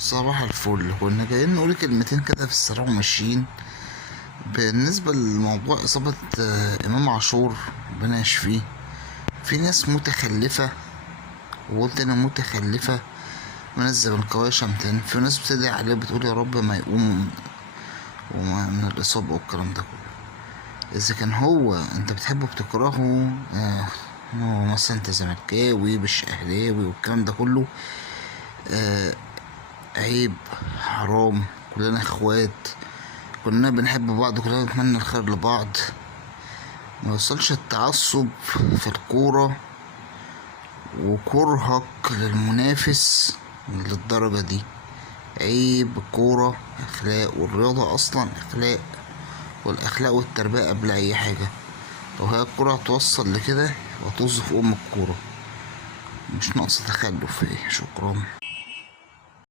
صباح الفل. كنا جايين نقول كلمتين كده في السريع وماشيين. بالنسبة لموضوع إصابة إمام عاشور، ربنا يشفيه. في ناس متخلفة، وقلت أنا متخلفة من الزملكاوية شمتان. في ناس بتدعي عليه بتقول يا رب ما يقوم من الإصابة والكلام ده كله. إذا كان هو أنت بتحبه بتكرهه، هو مثلا أنت زملكاوي مش أهلاوي والكلام ده كله، عيب، حرام. كلنا اخوات، كلنا بنحب بعض، كلنا بنتمنى الخير لبعض. ما يوصلش التعصب في الكورة وكرهك للمنافس للدرجة دي. عيب. الكورة اخلاق، والرياضة اصلا اخلاق، والاخلاق والتربية قبل اي حاجة. لو هي الكورة هتوصل لكده وتوظف ام الكورة، مش ناقصة تخلف. ايه، شكرا.